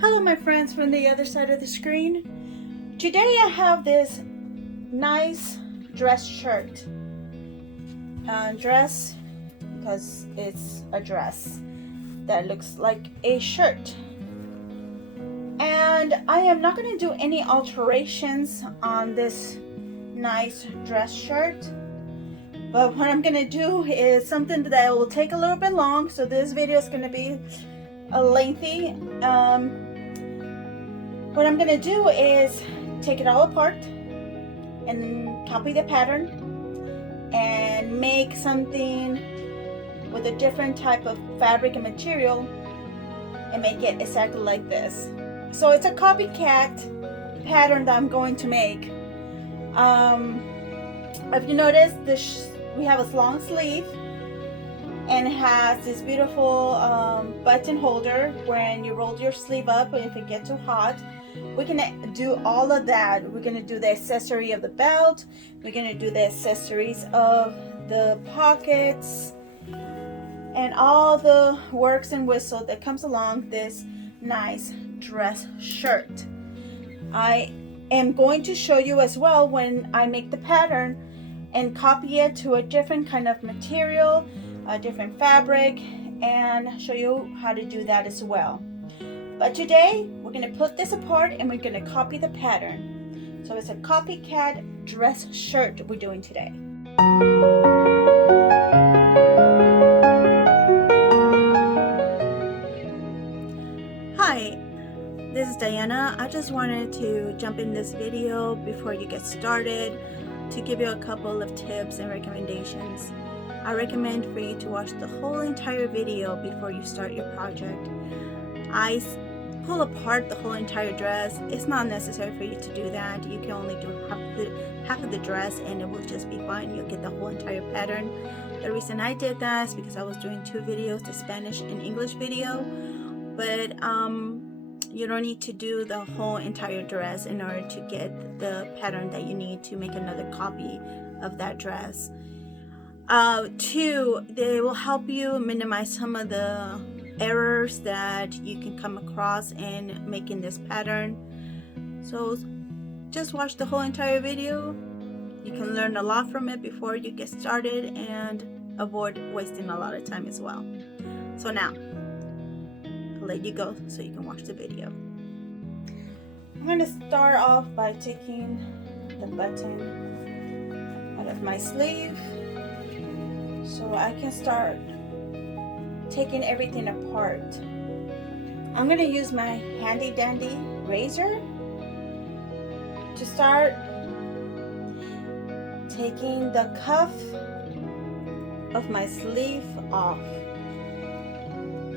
Hello my friends from the other side of the screen. Today I have this nice dress shirt. Dress because it's a dress that looks like a shirt. And I am not going to do any alterations on this nice dress shirt. But what I'm going to do is something that will take a little bit long. So this video is going to be lengthy. What I'm going to do is take it all apart and copy the pattern and make something with a different type of fabric and material and make it exactly like this. So it's a copycat pattern that I'm going to make. If you notice, we have a long sleeve and it has this beautiful button holder. When you roll your sleeve up, and if it gets too hot, we can do all of that. We're going to do the accessory of the belt. We're going to do the accessories of the pockets and all the works and whistle that comes along this nice dress shirt. I am going to show you as well when I make the pattern and copy it to a different kind of material, a different fabric, and show you how to do that as well. But today we're going to put this apart and we're going to copy the pattern. So it's a copycat dress shirt we're doing today. Hi, this is Diana. I just wanted to jump in this video before you get started to give you a couple of tips and recommendations. I recommend for you to watch the whole entire video before you start your project. I pull apart the whole entire dress. It's not necessary for you to do that. You can only do half of the dress and it will just be fine. You'll get the whole entire pattern. The reason I did that is because I was doing two videos, the Spanish and English video, but you don't need to do the whole entire dress in order to get the pattern that you need to make another copy of that dress. Two, they will help you minimize some of the errors that you can come across in making this pattern. So just watch the whole entire video. You can learn a lot from it before you get started and avoid wasting a lot of time as well. So now I'll let you go so you can watch the video. I'm going to start off by taking the button out of my sleeve so I can start taking everything apart. I'm going to use my handy dandy razor to start taking the cuff of my sleeve off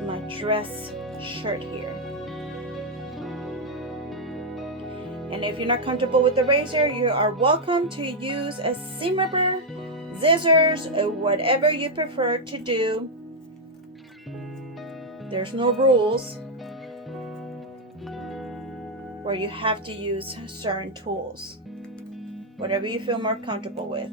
my dress shirt here. And if you're not comfortable with the razor, you are welcome to use a seam ripper, scissors, or whatever you prefer to do. There's no rules where you have to use certain tools. Whatever you feel more comfortable with.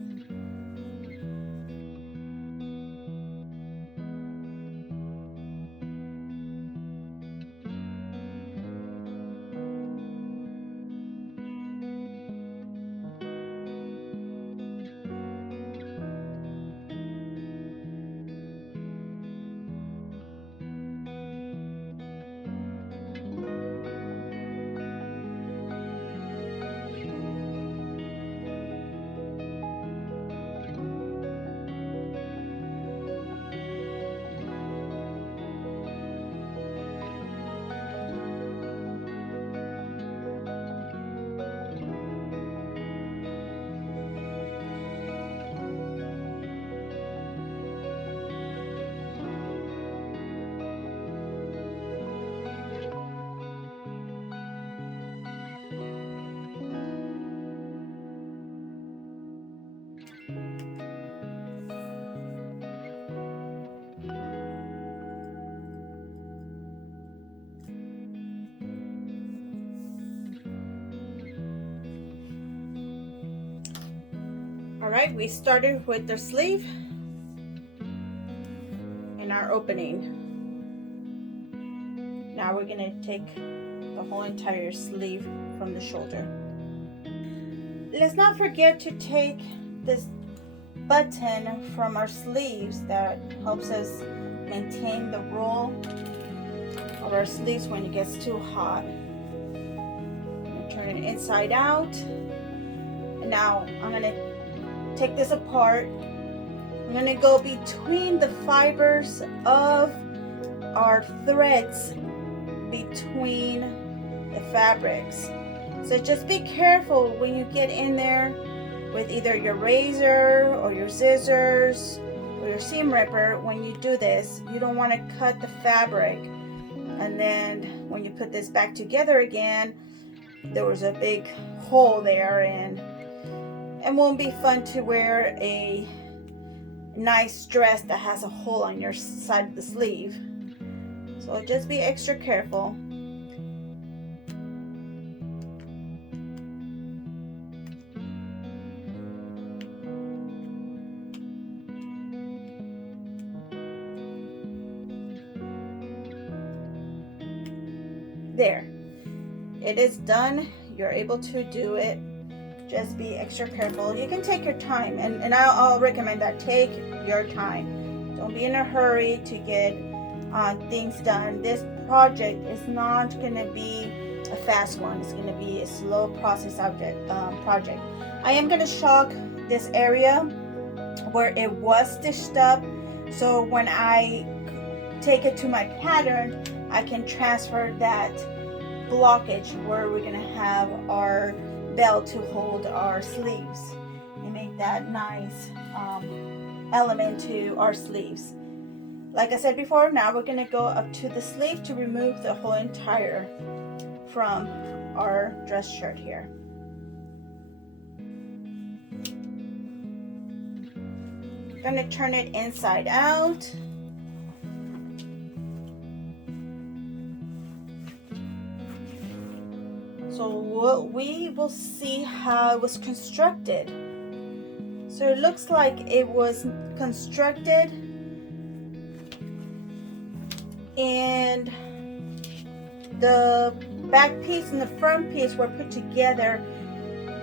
Alright, we started with the sleeve and our opening. Now we're going to take the whole entire sleeve from the shoulder. Let's not forget to take this button from our sleeves that helps us maintain the roll of our sleeves when it gets too hot. Turn it inside out. And now I'm going to take this apart. I'm going to go between the fibers of our threads between the fabrics. So just be careful when you get in there with either your razor or your scissors or your seam ripper. When you do this, you don't want to cut the fabric, and then when you put this back together again, there was a big hole there, and it won't be fun to wear a nice dress that has a hole on your side of the sleeve. So just be extra careful. There, it is done. You're able to do it. Just be extra careful. You can take your time, and I'll recommend that. Take your time. Don't be in a hurry to get things done. This project is not going to be a fast one. It's going to be a slow process project. I am going to shock this area where it was stitched up, so when I take it to my pattern, I can transfer that blockage where we're going to have our belt to hold our sleeves and make that nice element to our sleeves. Like I said before, now we're going to go up to the sleeve to remove the whole entire from our dress shirt here. I'm going to turn it inside out. So we will see how it was constructed. So it looks like it was constructed and the back piece and the front piece were put together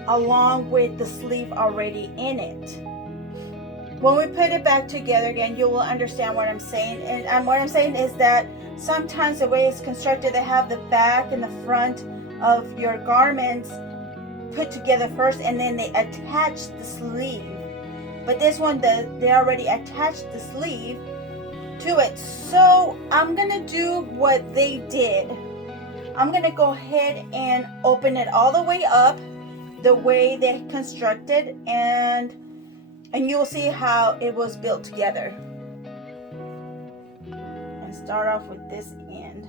along with the sleeve already in it. When we put it back together again, you will understand what I'm saying. And what I'm saying is that sometimes the way it's constructed, they have the back and the front of your garments put together first, and then they attach the sleeve. But this one, they already attached the sleeve to it. So I'm gonna do what they did. I'm gonna go ahead and open it all the way up the way they constructed, and you'll see how it was built together. And start off with this end.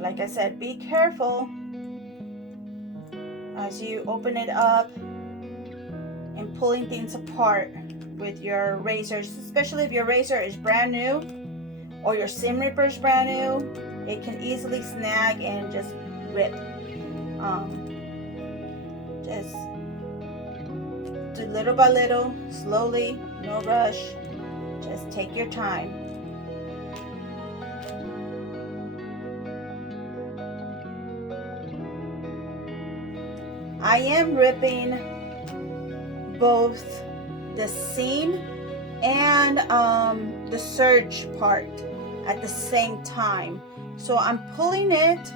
Like I said, be careful as you open it up and pulling things apart with your razors, especially if your razor is brand new or your seam ripper is brand new. It can easily snag and just rip. Just do little by little, slowly, no rush. Just take your time. I am ripping both the seam and the serge part at the same time. So I'm pulling it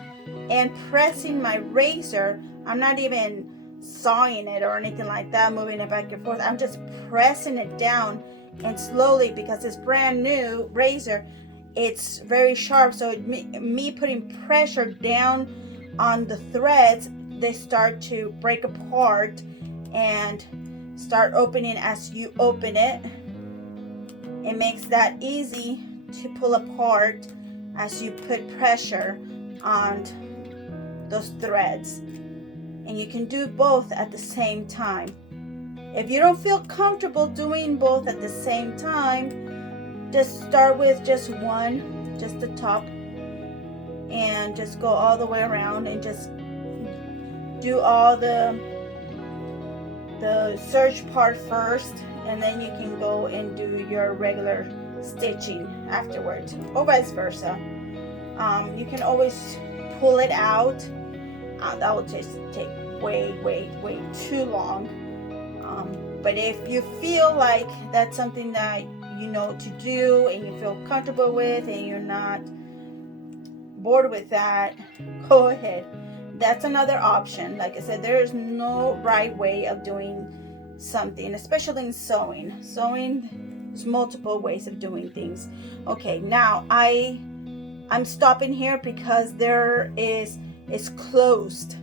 and pressing my razor. I'm not even sawing it or anything like that, moving it back and forth. I'm just pressing it down, and slowly, because it's brand new razor, it's very sharp. So me putting pressure down on the threads, they start to break apart and start opening as you open it. It makes that easy to pull apart as you put pressure on those threads. And you can do both at the same time. If you don't feel comfortable doing both at the same time, just start with just one, just the top, and just go all the way around and just do do all the serge part first, and then you can go and do your regular stitching afterwards, or vice versa. You can always pull it out. That will just take way too long. But if you feel like that's something that you know to do and you feel comfortable with and you're not bored with that, go ahead. That's another option. Like I said, there is no right way of doing something, especially in sewing. Sewing, there's multiple ways of doing things. Okay, now I'm stopping here because it's closed.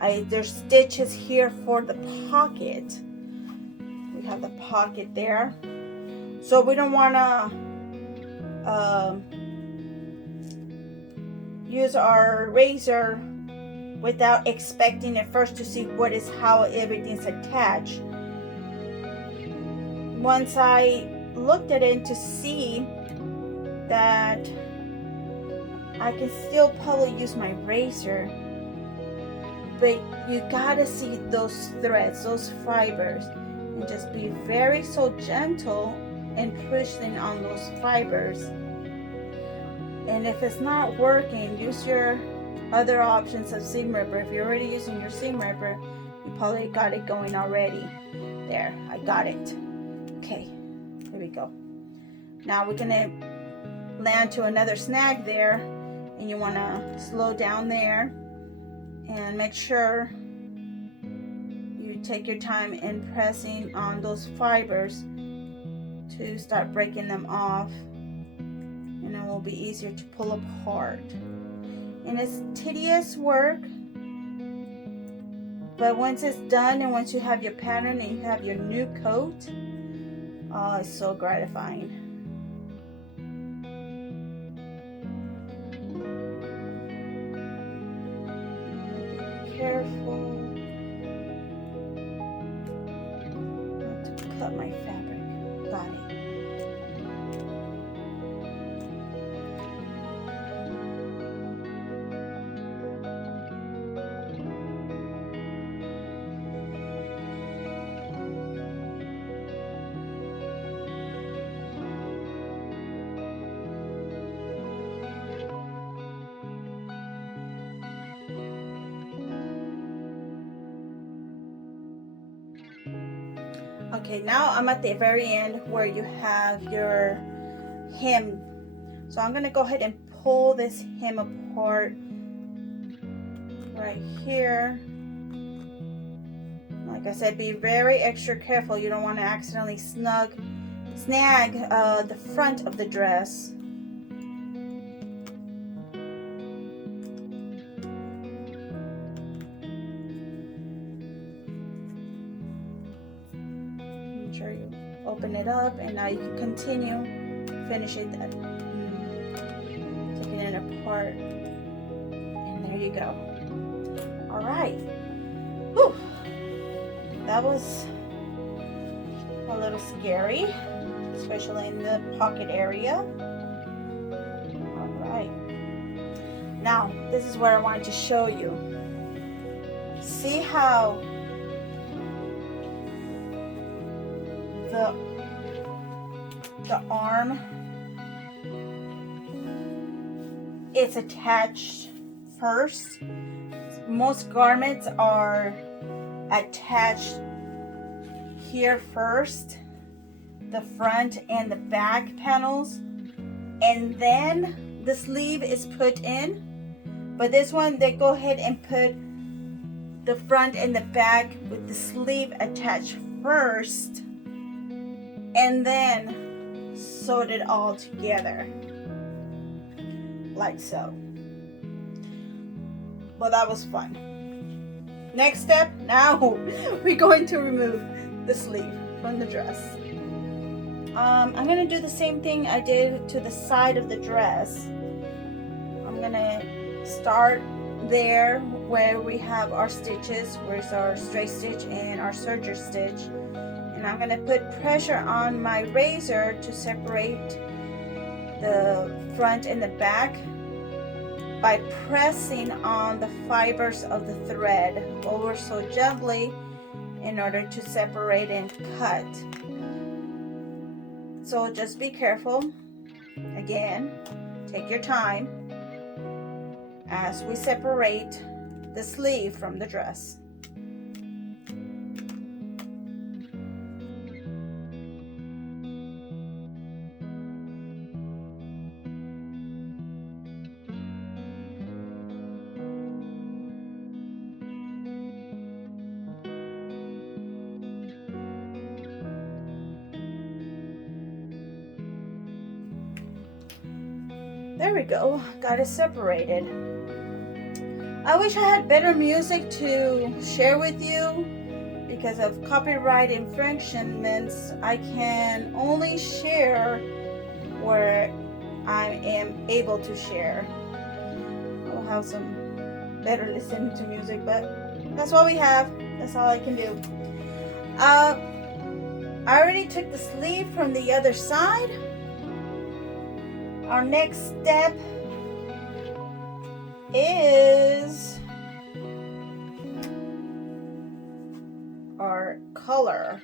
There's stitches here for the pocket. We have the pocket there, so we don't want to use our razor without expecting at first to see how everything's attached. Once I looked at it to see that I can still probably use my razor, but you gotta see those threads, those fibers, and just be very so gentle and pushing on those fibers. And if it's not working, use your other options of seam ripper. If you're already using your seam ripper, you probably got it going already. There, I got it. Okay, here we go. Now we're gonna land to another snag there, and you want to slow down there and make sure you take your time in pressing on those fibers to start breaking them off, and it will be easier to pull apart. And it's tedious work, but once it's done and once you have your pattern and you have your new coat, oh, it's so gratifying. Careful not to cut my fabric. Got it. Okay, now I'm at the very end where you have your hem. So I'm going to go ahead and pull this hem apart right here. Like I said, be very extra careful. You don't want to accidentally snag the front of the dress. Sure you open it up, and now you can continue finish it taking it apart, and there you go. All right. Whew. That was a little scary, especially in the pocket area. All right, now this is what I wanted to show you. See how the arm, it's attached first. Most garments are attached here first, the front and the back panels, and then the sleeve is put in. But this one, they go ahead and put the front and the back with the sleeve attached first, and then sewed it all together like so. Well, that was fun. Next step, now we're going to remove the sleeve from the dress. I'm going to do the same thing I did to the side of the dress. I'm going to start there where we have our stitches, where's our straight stitch and our serger stitch. And I'm going to put pressure on my razor to separate the front and the back by pressing on the fibers of the thread over so gently in order to separate and cut. So just be careful. Again, take your time as we separate the sleeve from the dress. There we go, got it separated. I wish I had better music to share with you. Because of copyright infringements, I can only share where I am able to share. I'll have some better listening to music, but that's what we have. That's all I can do. I already took the sleeve from the other side. Our next step is our color.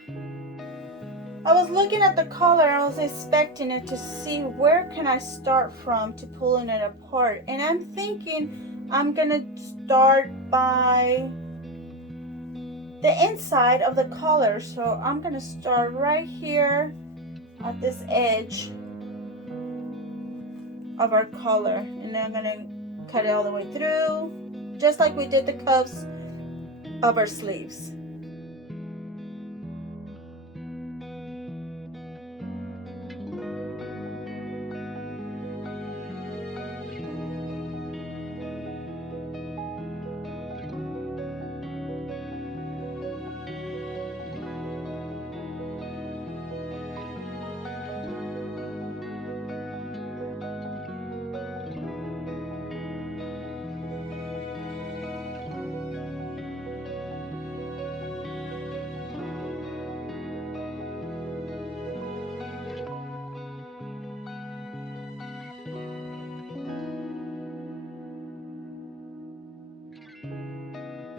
I was looking at the color, I was expecting it to see where can I start from to pulling it apart, and I'm thinking I'm gonna start by the inside of the collar. So I'm gonna start right here at this edge of our collar, and then I'm gonna cut it all the way through, just like we did the cuffs of our sleeves.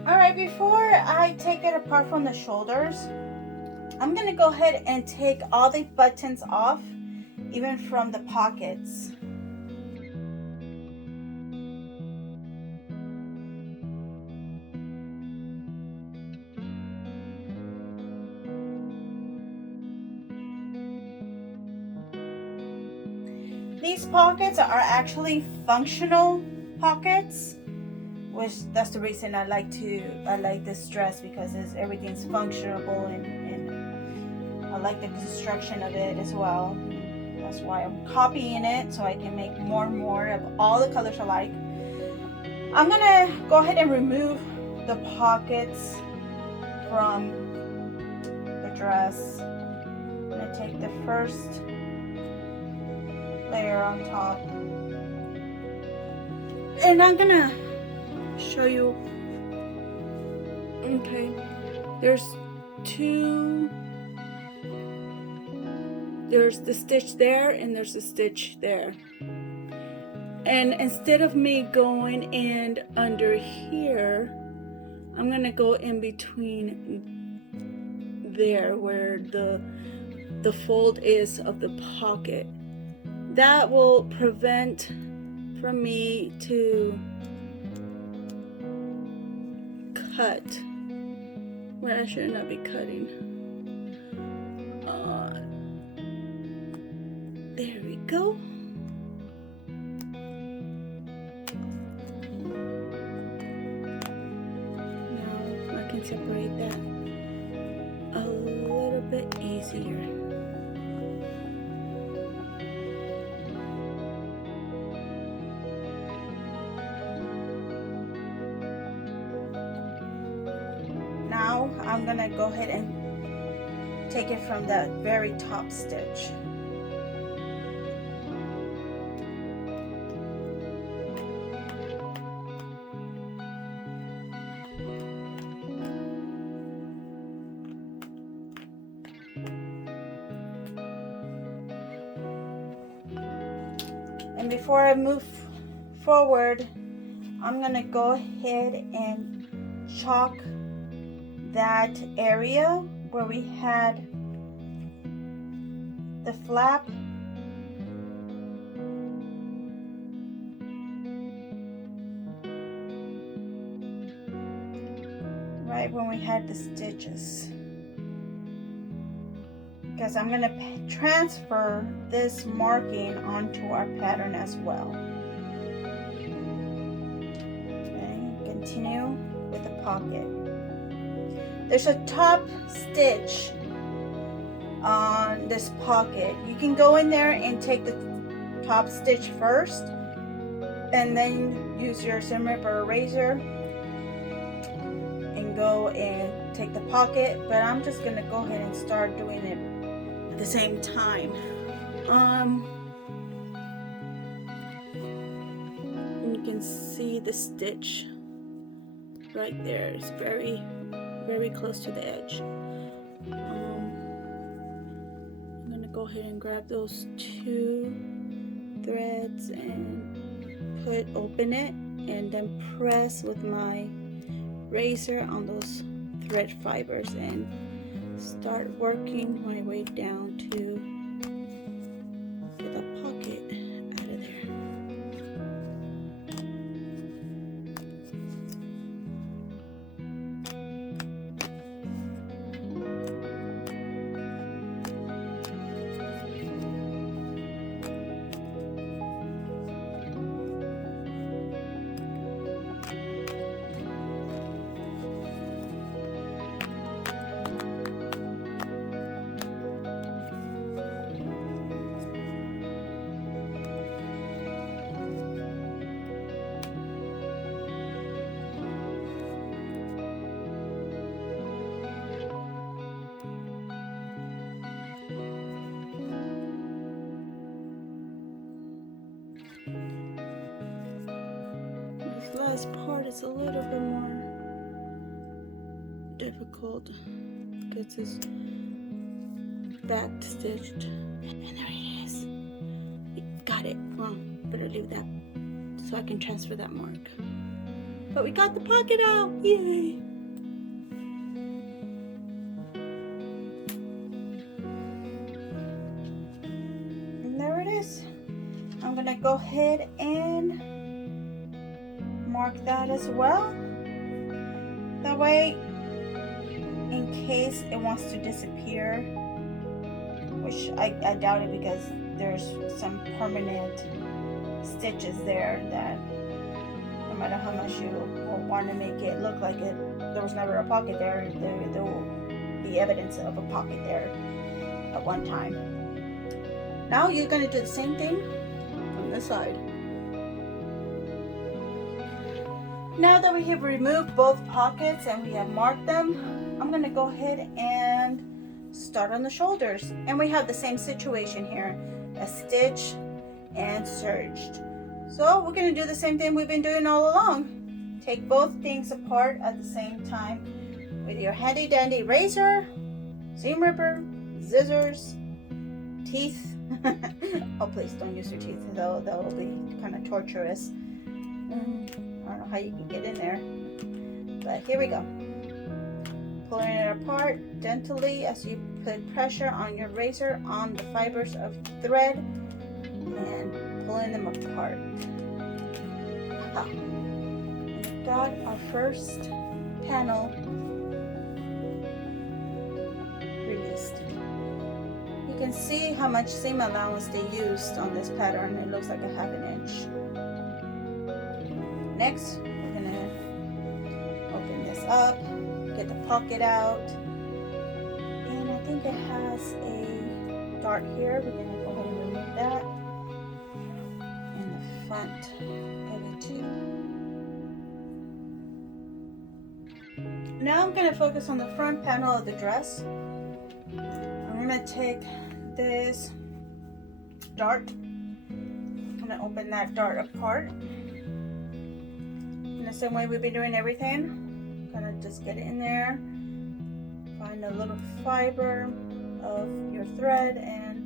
Alright, before I take it apart from the shoulders, I'm going to go ahead and take all the buttons off, even from the pockets. These pockets are actually functional pockets, which that's the reason I like this dress, because everything's functionable, and I like the construction of it as well. That's why I'm copying it, so I can make more and more of all the colors I like. I'm gonna go ahead and remove the pockets from the dress. I'm gonna take the first layer on top, and I'm gonna show you. Okay, there's the stitch there, and there's a stitch there, and instead of me going in under here, I'm gonna go in between there where the fold is of the pocket. That will prevent from me to cut where I should not be cutting. There we go. Now I can separate that a little bit easier. Now I'm gonna go ahead and take it from the very top stitch. And before I move forward, I'm gonna go ahead and chalk that area where we had the flap. Right when we had the stitches. Because I'm going to transfer this marking onto our pattern as well. Okay, continue with the pocket. There's a top stitch on this pocket. You can go in there and take the top stitch first and then use your seam ripper or razor and go and take the pocket, but I'm just going to go ahead and start doing it at the same time. You can see the stitch right there. It's very, very close to the edge. I'm gonna go ahead and grab those two threads and open it, and then press with my razor on those thread fibers and start working my way down to the pocket out of there. This last part is a little bit more difficult because it's back stitched. And there it is. We got it. Well, better leave that so I can transfer that mark. But we got the pocket out. Yay! And there it is. I'm gonna go ahead and mark that as well. That way, in case it wants to disappear, which I doubt it because there's some permanent stitches there that no matter how much you will want to make it look like there was never a pocket there, there will be evidence of a pocket there at one time. Now you're going to do the same thing on this side. Now that we have removed both pockets and we have marked them, I'm going to go ahead and start on the shoulders. And we have the same situation here, a stitch and serged. So we're going to do the same thing we've been doing all along. Take both things apart at the same time with your handy dandy razor, seam ripper, scissors, teeth. Oh, please don't use your teeth, though that will be kind of torturous. I don't know how you can get in there, but here we go. Pulling it apart gently as you put pressure on your razor on the fibers of thread and pulling them apart. Ah. We've got our first panel released. You can see how much seam allowance they used on this pattern. It looks like a ½ inch. Next, we're gonna open this up, get the pocket out, and I think it has a dart here. We're gonna go ahead and remove that, and the front of it too. Now I'm gonna focus on the front panel of the dress. I'm gonna take this dart. I'm gonna open that dart apart. In the same way we've been doing everything. Gonna just get it in there, find a little fiber of your thread and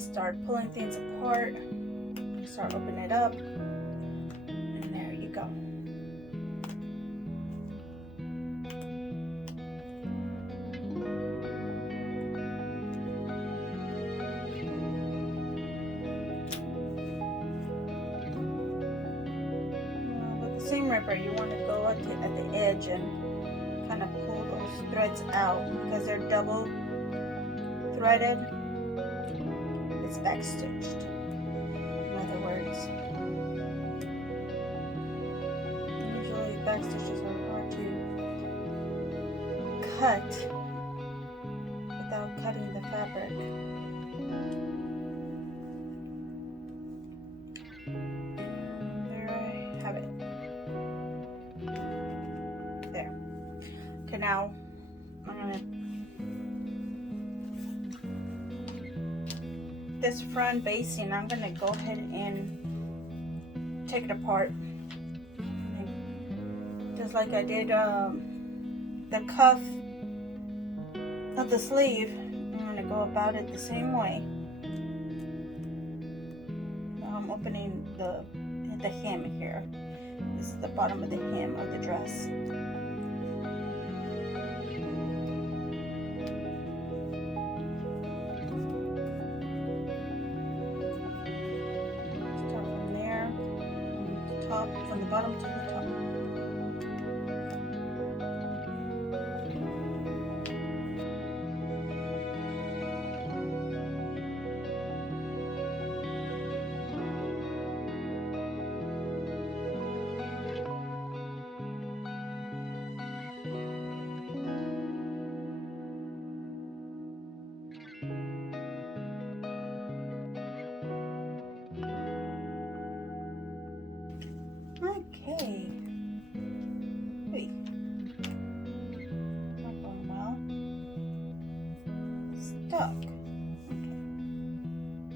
start pulling things apart. Start opening it up, and there seam ripper, you want to go at the edge and kind of pull those threads out because they're double threaded. It's back stitched, in other words. Usually back stitches are hard to cut without cutting the fabric. There I have it. There. Okay, now I'm gonna this front basting, I'm gonna go ahead and take it apart. Just like I did the cuff of the sleeve, I'm gonna go about it the same way. Now I'm opening the hem here. This is the bottom of the hem of the dress. From the bottom to the top. Okay. Wait. Not going well. Stuck.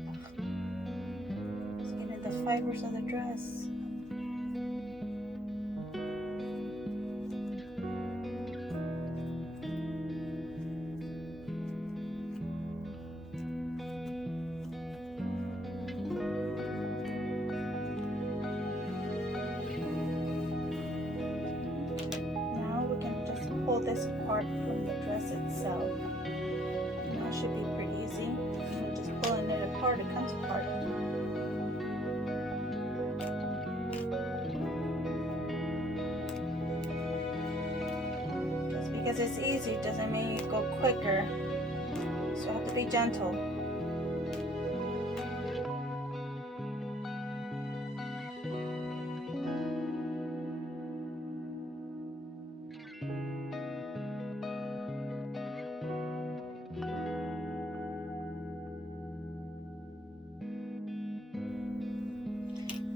Okay. Just getting the fibers of the dress. Pull this apart from the dress itself. And that should be pretty easy. And just pulling it apart, it comes apart. Just because it's easy doesn't mean it go quicker. So you have to be gentle.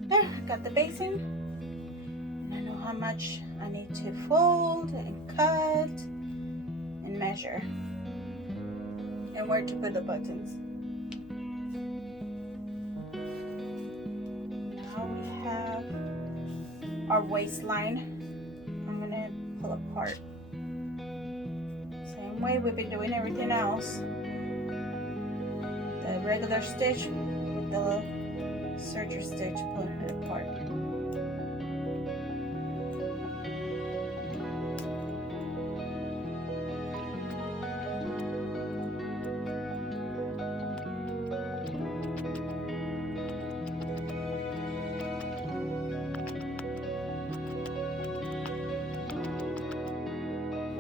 There, got the basting. And I know how much I need to fold and cut and measure. And where to put the buttons. Now we have our waistline. I'm gonna pull apart. Same way we've been doing everything else. The regular stitch with the serger stitch, pulling it apart.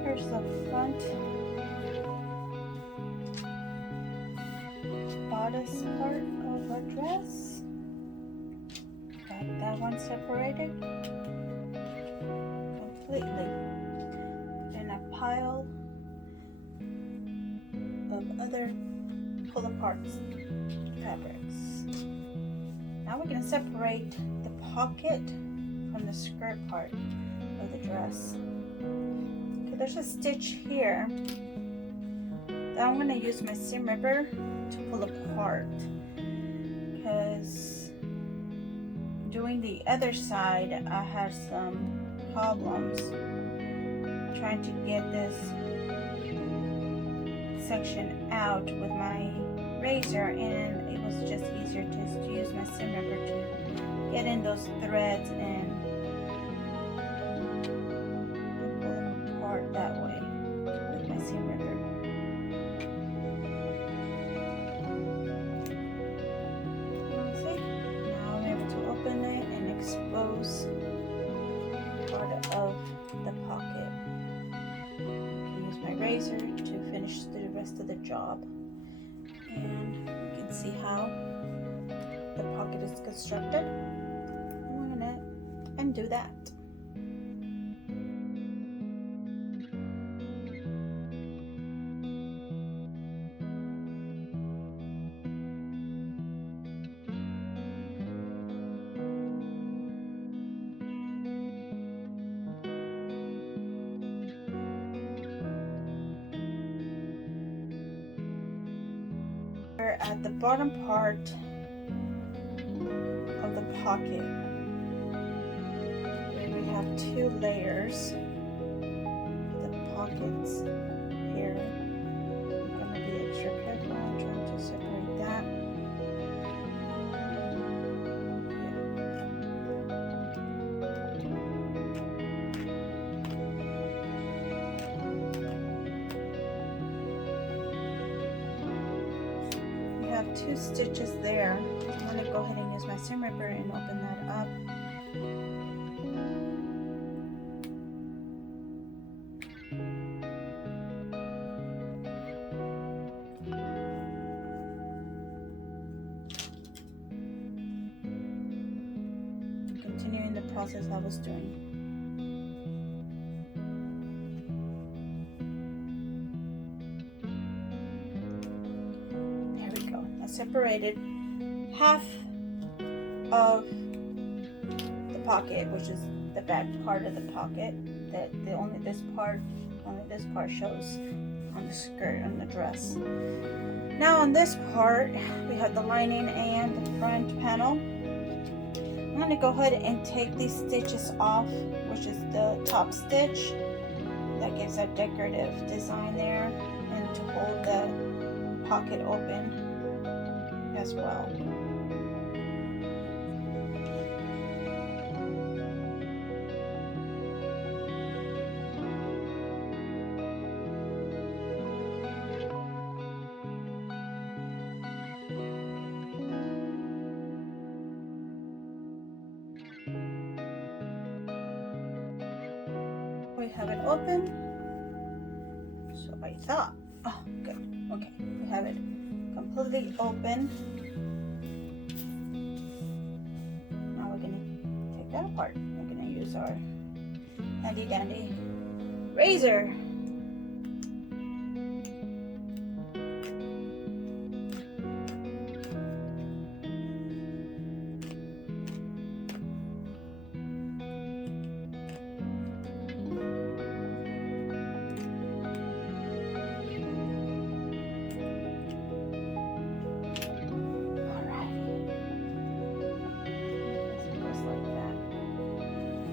Here's the front bodice part of our dress. Got that one separated completely. And a pile of other pull aparts fabrics. Now we're going to separate the pocket from the skirt part of the dress. Okay, there's a stitch here that I'm going to use my seam ripper to pull apart, because doing the other side I had some problems trying to get this section out with my razor, and it was just easier to use my seam ripper to get in those threads and pull them apart that way with my seam ripper. See? Now I'm able to open it and expose razor to finish the rest of the job. And you can see how the pocket is constructed. I'm gonna undo that. We're at the bottom part of the pocket where we have 2 layers. The pockets here. I'm going to be extra careful. I'm trying to separate that. We have 2 stitches there. I'm going to go ahead and use my seam ripper and open that up. Continuing the process I was doing. There we go. I separated half of the pocket, which is the back part of the pocket. That only this part shows on the skirt, on the dress. Now on this part, we have the lining and the front panel. I'm going to go ahead and take these stitches off, which is the top stitch. That gives a decorative design there, and to hold the pocket open as well. We have it open, so I thought, oh good, okay, we have it completely open. Now we're gonna take that apart. We're gonna use our handy dandy razor.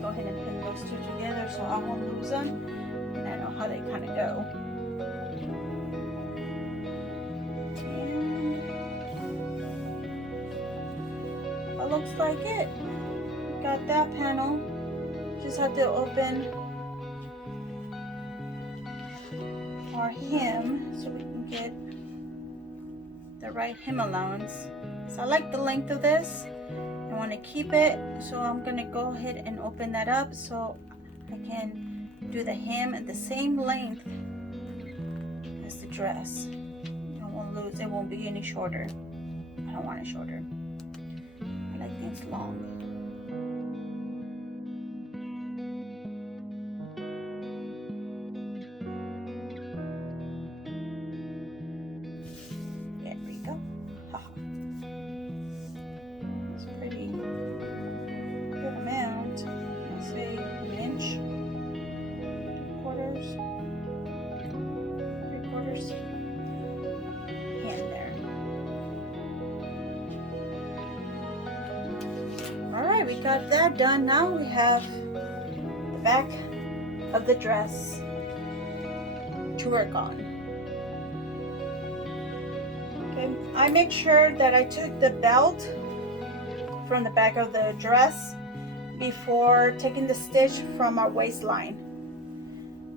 Go ahead and pin those 2 together so I won't lose them, and I know how they kind of go. And that looks like it. We got that panel. Just have to open our hem so we can get the right hem allowance. So I like the length of this. I want to keep it, so I'm going to go ahead and open that up so I can do the hem at the same length as the dress. I won't lose, it won't be any shorter. I don't want it shorter. I like things long. There we go. Alright, we got that done. Now we have the back of the dress to work on. Okay, I make sure that I took the belt from the back of the dress before taking the stitch from our waistline.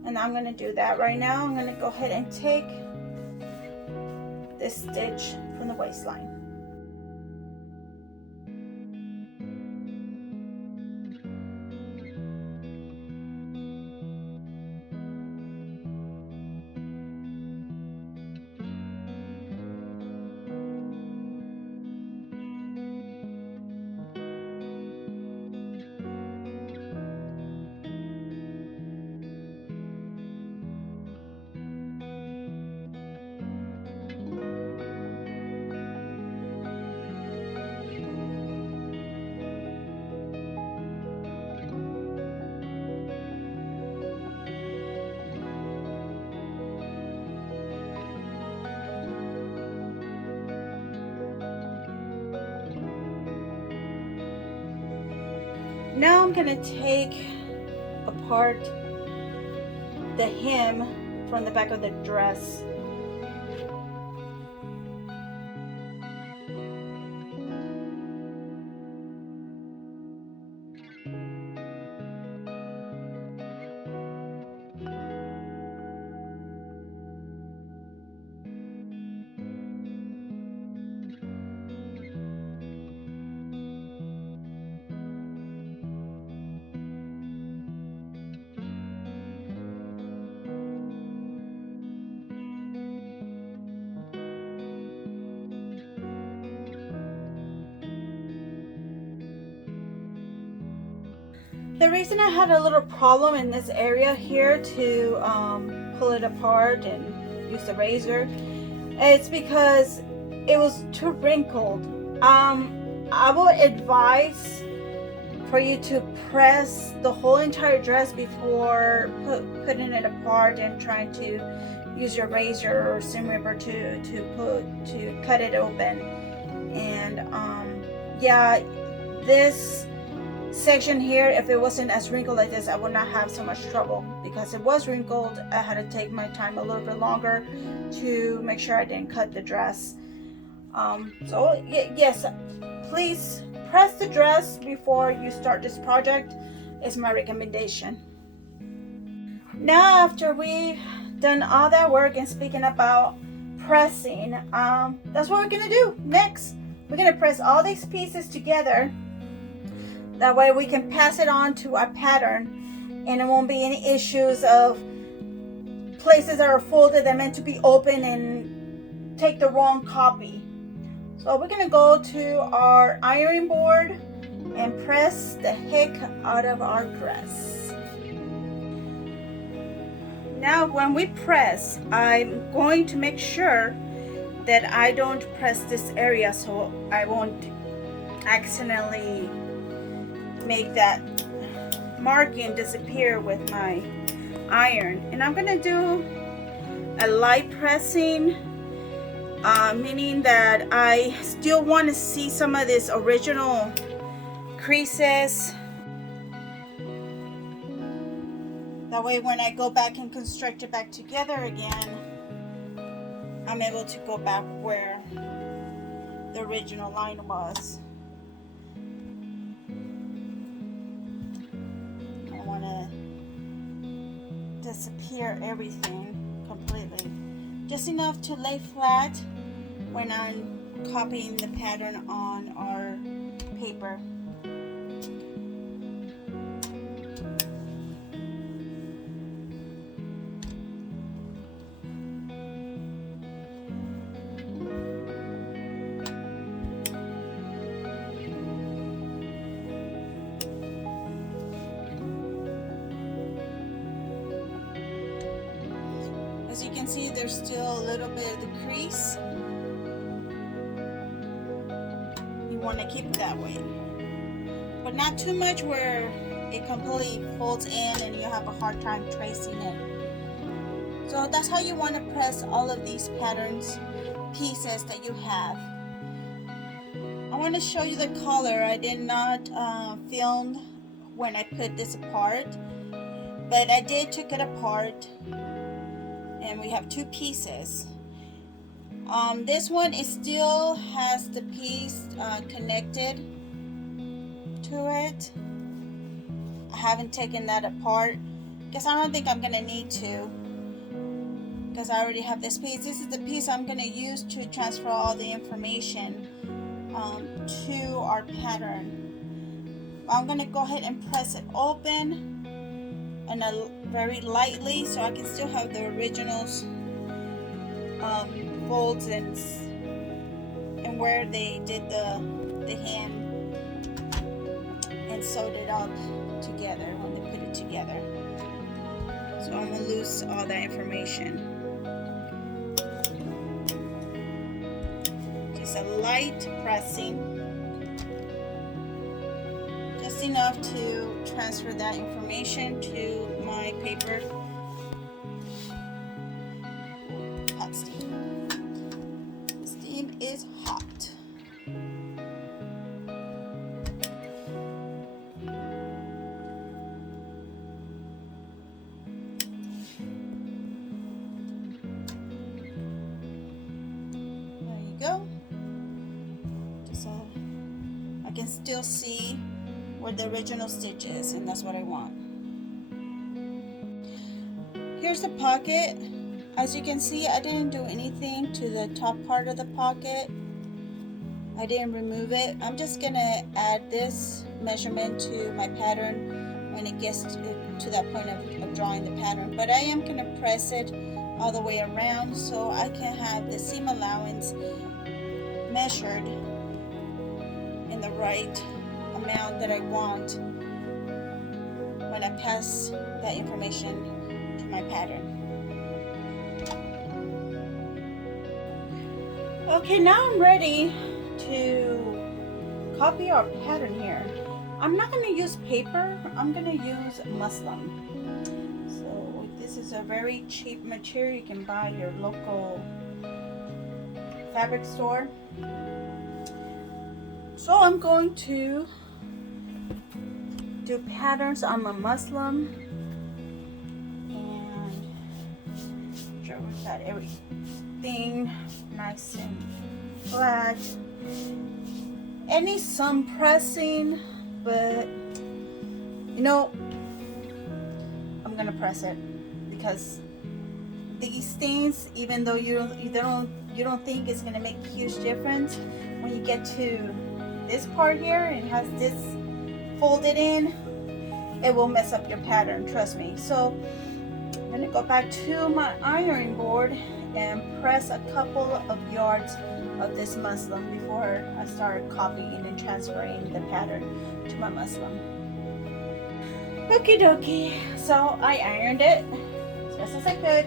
And I'm going to do that right now. I'm going to go ahead and take this stitch from the waistline. Now I'm gonna take apart the hem from the back of the dress. The reason I had a little problem in this area here to pull it apart and use the razor, it's because it was too wrinkled. I will advise for you to press the whole entire dress before putting it apart and trying to use your razor or seam ripper to cut it open. And yeah, this section here, if it wasn't as wrinkled like this, I would not have so much trouble. Because it was wrinkled, I had to take my time a little bit longer to make sure I didn't cut the dress. So yes, please press the dress before you start this project is my recommendation. Now after we've done all that work, and speaking about pressing, that's what we're gonna do next. We're gonna press all these pieces together. That way we can pass it on to our pattern and it won't be any issues of places that are folded that meant to be open and take the wrong copy. So we're gonna go to our ironing board and press the heck out of our dress. Now when we press, I'm going to make sure that I don't press this area so I won't accidentally make that marking disappear with my iron. And I'm gonna do a light pressing, meaning that I still want to see some of this original creases. That way when I go back and construct it back together again, I'm able to go back where the original line was. Disappear everything completely, just enough to lay flat when I'm copying the pattern on our paper. As you can see, there's still a little bit of the crease. You want to keep it that way, but not too much where it completely folds in and you have a hard time tracing it. So that's how you want to press all of these patterns pieces that you have. I want to show you the color. I did not film when I put this apart, but I did take it apart. And we have two pieces. This one is still has the piece connected to it. I haven't taken that apart because I don't think I'm gonna need to, because I already have this piece. This is the piece I'm gonna use to transfer all the information to our pattern. I'm gonna go ahead and press it open and very lightly so I can still have the originals folds and where they did the hem and sewed it up together when they put it together. So I'm gonna lose all that information. Just a light pressing, just enough to transfer that information to my paper. Hot steam. The steam is hot. can still see where the original stitch is, and that's what I want. Here's the pocket. As you can see, I didn't do anything to the top part of the pocket. I didn't remove it. I'm just gonna add this measurement to my pattern when it gets to that point of drawing the pattern. But I am gonna press it all the way around so I can have the seam allowance measured in the right amount that I want when I pass that information to my pattern. Okay, now I'm ready to copy our pattern here. I'm not going to use paper, I'm going to use muslin. So this is a very cheap material you can buy at your local fabric store. So I'm going to do patterns on my muslin, and sure we've got everything nice and flat. It needs some pressing, but you know, I'm gonna press it because these things, even though you don't think it's gonna make a huge difference, when you get to this part here and has this folded in, it will mess up your pattern, trust me. So I'm gonna go back to my ironing board and press a couple of yards of this muslin before I start copying and transferring the pattern to my muslin. Okie dokie, so I ironed it as best as I could.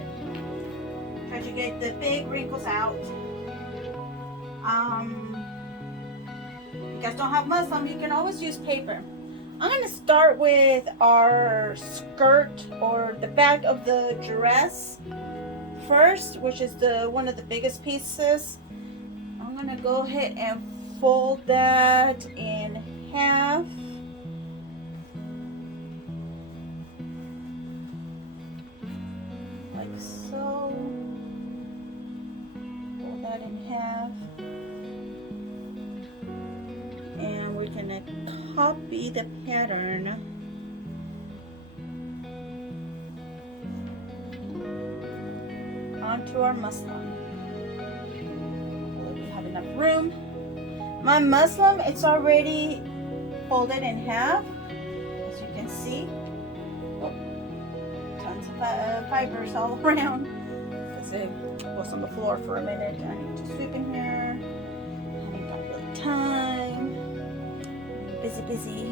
Tried to get the big wrinkles out. If you guys don't have muslin, you can always use paper. I'm going to start with our skirt or the back of the dress first, which is one of the biggest pieces. I'm going to go ahead and fold that in half. Like so. Fold that in half. And we're going to copy the pattern onto our muslin. Hopefully we have enough room. My muslin, it's already folded in half, as you can see. Oh, tons of fibers all around because it was on the floor for a minute. I need to sweep in here. I haven't got really time. Busy.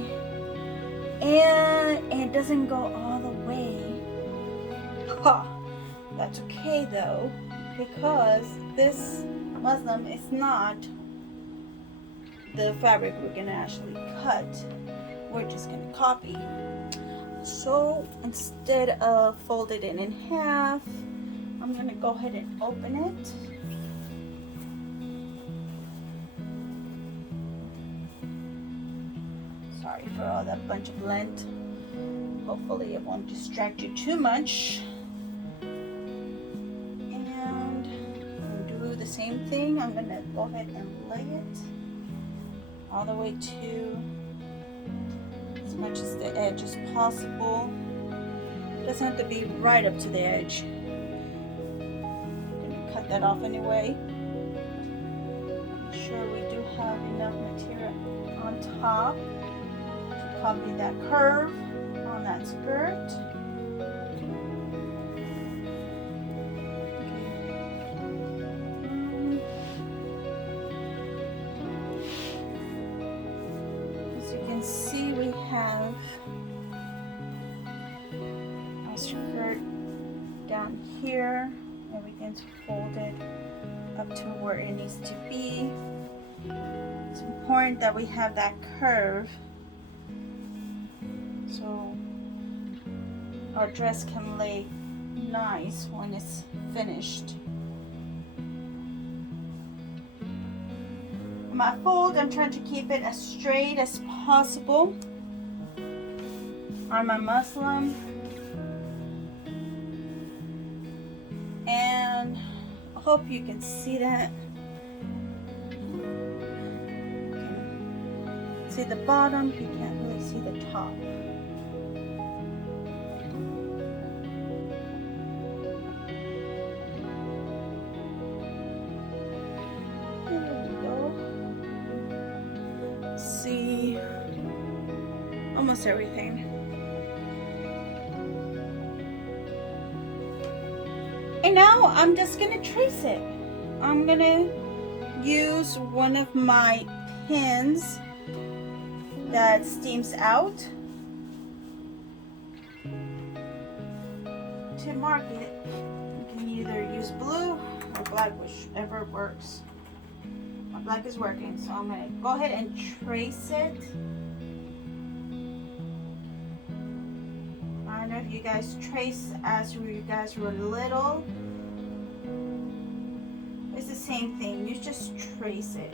And it doesn't go all the way. That's okay though, because this muslin is not the fabric we're gonna actually cut. We're just gonna copy. So instead of folding it in half, I'm gonna go ahead and open it. Sorry for all that bunch of lint. Hopefully it won't distract you too much. And I'm gonna do the same thing. I'm gonna go ahead and lay it all the way to as much as the edge as possible. It doesn't have to be right up to the edge. I'm gonna cut that off anyway. Make sure we do have enough material on top. Copy that curve on that skirt. As you can see, we have our skirt down here. Everything's folded up to where it needs to be. It's important that we have that curve so our dress can lay nice when it's finished. My fold, I'm trying to keep it as straight as possible on my muslin, and I hope you can see that. see the bottom, you can't really see the top. There we go. See almost everything. And now I'm just gonna trace it. I'm gonna use one of my pins that steams out to mark it. You can either use blue or black, whichever works. My black is working, so I'm gonna go ahead and trace it. I don't know if you guys trace as you guys were little. It's the same thing. You just trace it,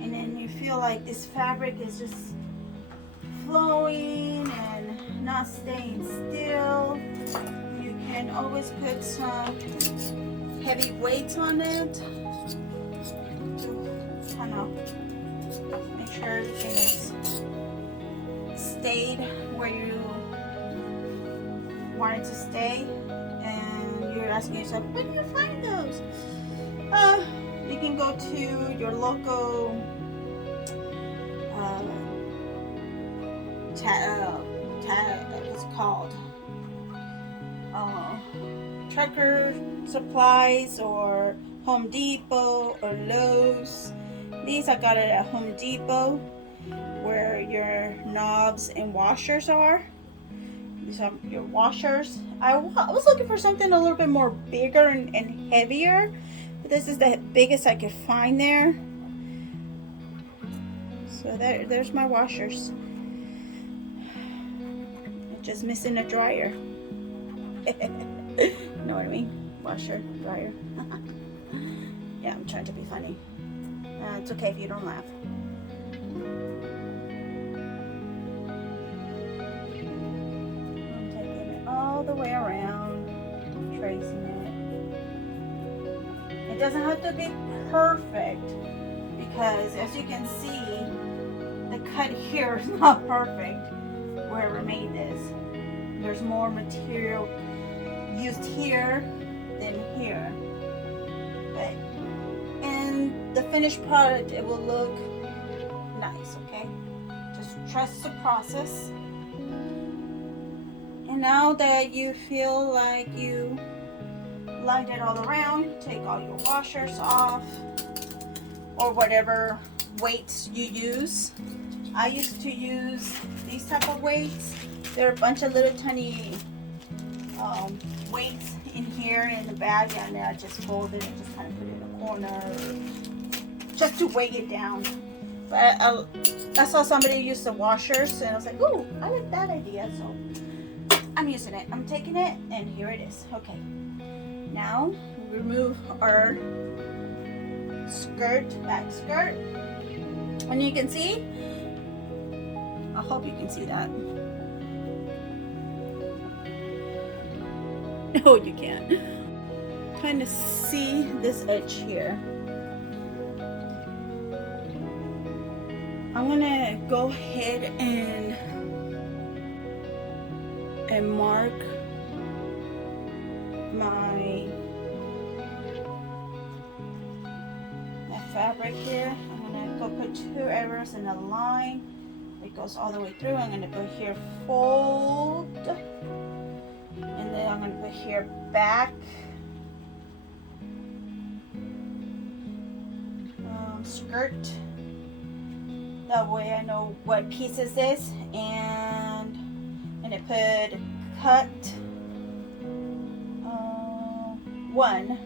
and then you feel like this fabric is just flowing and not staying still. You can always put some heavy weights on it to kind of make sure everything is stayed where you want it to stay. And you're asking yourself, where do you find those? You can go to your local what's it called? Trucker Supplies or Home Depot or Lowe's. These I got it at Home Depot, where your knobs and washers are. These are your washers. I was looking for something a little bit more bigger and heavier, but this is the biggest I could find there. So there's my washers. Just missing a dryer. You know what I mean? Washer, dryer. Yeah, I'm trying to be funny. It's okay if you don't laugh. I'm taking it all the way around, tracing it. It doesn't have to be perfect, because as you can see, the cut here is not perfect where I made this. There's more material used here than here, but in the finished product it will look nice. Okay, just trust the process. And now that you feel like you lined it all around, take all your washers off or whatever weights you use. I used to use these type of weights. There are a bunch of little tiny weights in here in the bag, and then I just fold it and just kind of put it in a corner just to weigh it down. But I saw somebody use the washers, and I was like, ooh, I like that idea. So I'm using it. I'm taking it, and here it is. Okay. Now we remove our skirt, back skirt, and you can see. I hope you can see that. No, you can't. Kind of see this edge here. I'm gonna go ahead and mark my fabric here. I'm gonna go put 2 arrows in a line. It goes all the way through. I'm gonna put here fold, and then I'm gonna put here back, skirt. That way I know what piece is this, and I put cut 1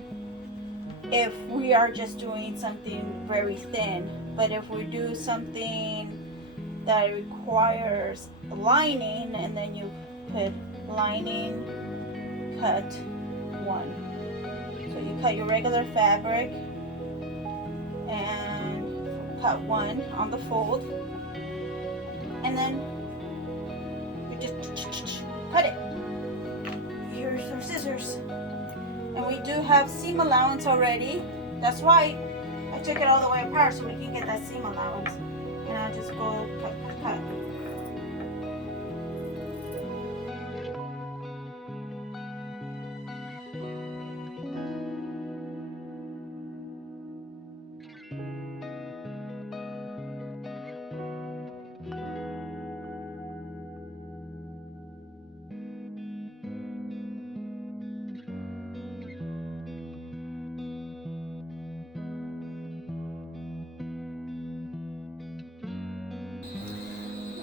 if we are just doing something very thin. But if we do something that requires lining, and then you put lining, cut 1. So you cut your regular fabric and cut 1 on the fold, and then you just cut it. Here's our scissors, and we do have seam allowance already. That's why I took it all the way apart so we can get that seam allowance. And I'll just go cut, cut, cut.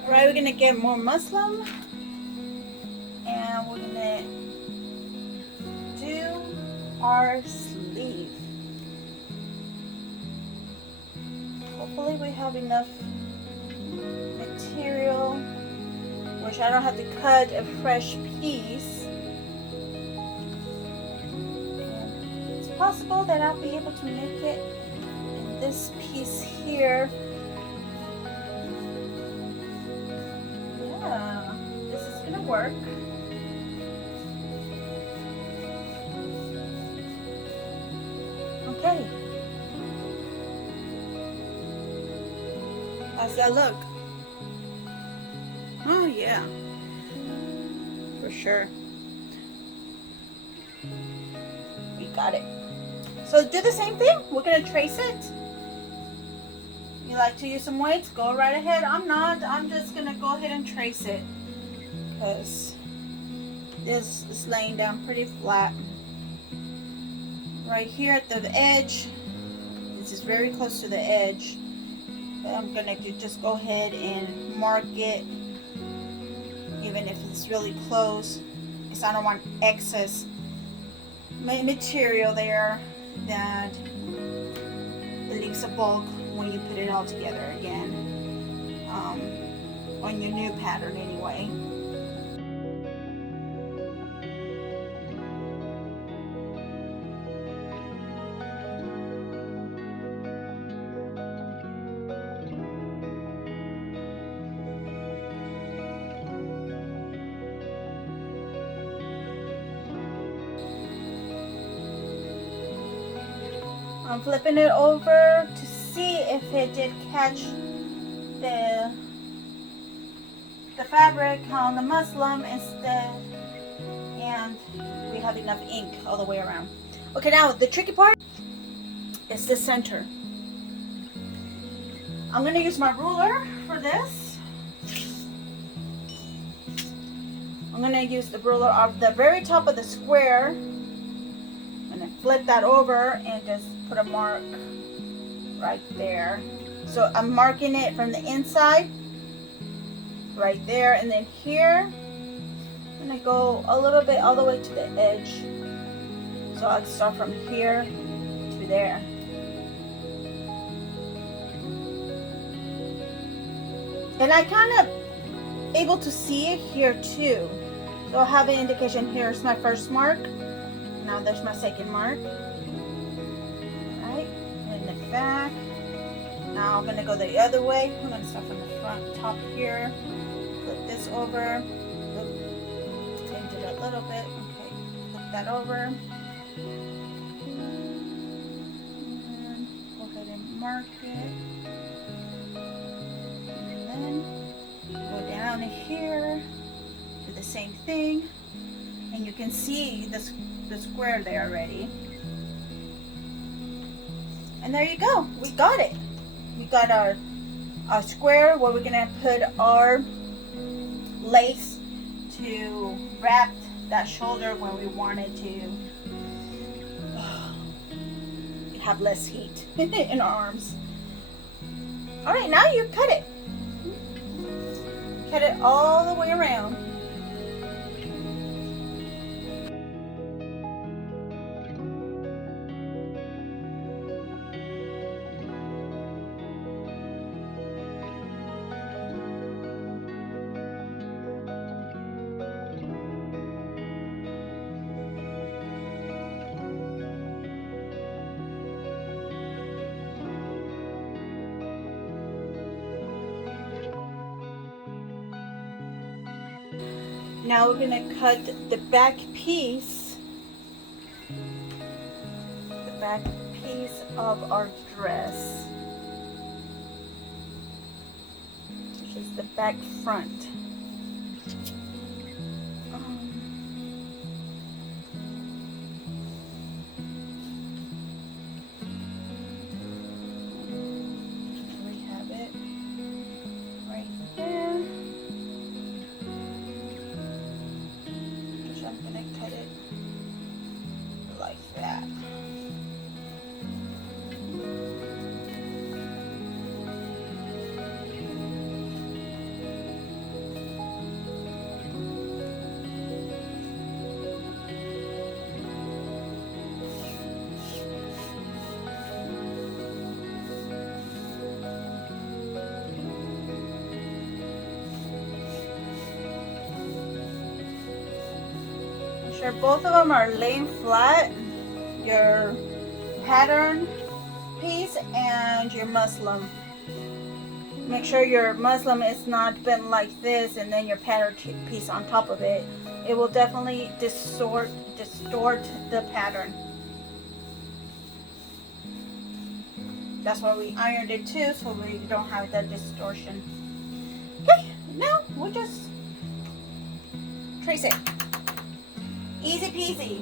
Alright, we're gonna get more muslin and we're gonna do our sleeve. Hopefully we have enough material, which I don't have to cut a fresh piece. And it's possible that I'll be able to make it in this piece here. This is gonna work. Okay. How's that look? Oh yeah, for sure. We got it. So do the same thing. We're gonna trace it. You like to use some weights? Go right ahead. I'm not. I'm just gonna go ahead and trace it because this is laying down pretty flat. Right here at the edge, this is very close to the edge. But I'm gonna just go ahead and mark it, even if it's really close, because I don't want excess material there that it leaves a bulk when you put it all together again, on your new pattern anyway. I'm flipping it over to see if it did catch the fabric on the muslin instead, and we have enough ink all the way around. Okay, now the tricky part is the center. I'm going to use my ruler for this. I'm going to use the ruler of the very top of the square. I'm going to flip that over and just put a mark right there. So I'm marking it from the inside right there, and then here I'm gonna go a little bit all the way to the edge. So I'll start from here to there. And I kind of able to see it here too. So I have an indication. Here's my first mark. Now there's my second mark. Alright, and the back. Now I'm going to go the other way. I'm going to start from the front top here. Flip this over. Change it a little bit. Okay, flip that over. And go ahead and mark it. And then go down here. Do the same thing. And you can see the square there already. And there you go. We got it. We got our square where we're gonna put our lace to wrap that shoulder when we wanted to have less heat in our arms. All right, now you cut it. Cut it all the way around. Now we're going to cut the back piece of our Shirtdress, which is the back front. We have it right there. Which I'm gonna cut it like that. Sure both of them are laying flat, your pattern piece and your muslin. Make sure your muslin is not bent like this and then your pattern piece on top of it. It will definitely distort the pattern. That's why we ironed it too, so we don't have that distortion. Okay, now we'll just trace it. Easy peasy.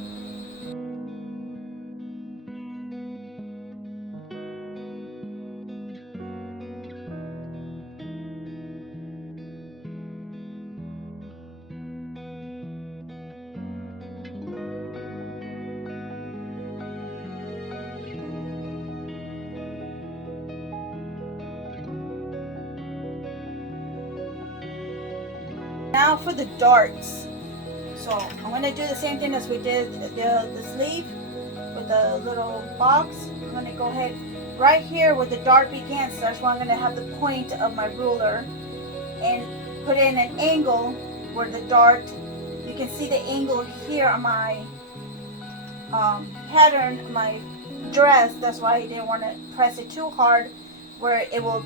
Now for the darts. So I'm going to do the same thing as we did the sleeve with the little box. I'm going to go ahead right here where the dart begins. So that's why I'm going to have the point of my ruler and put in an angle where the dart, you can see the angle here on my pattern, my dress. That's why I didn't want to press it too hard where it will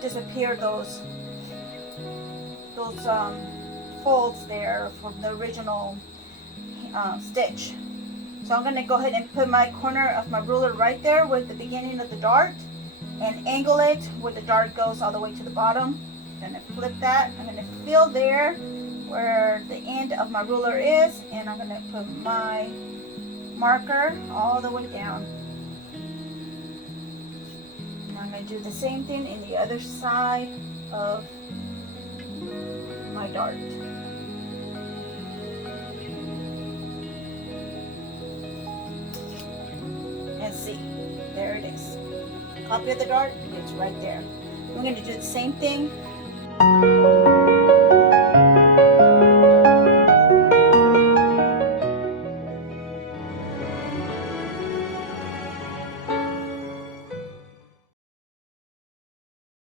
disappear those folds there from the original stitch. So I'm going to go ahead and put my corner of my ruler right there with the beginning of the dart and angle it where the dart goes all the way to the bottom. I'm going to flip that. I'm going to fill there where the end of my ruler is, and I'm going to put my marker all the way down. And I'm going to do the same thing in the other side of my dart. And see, there it is. Copy of the dart, it's right there. I'm going to do the same thing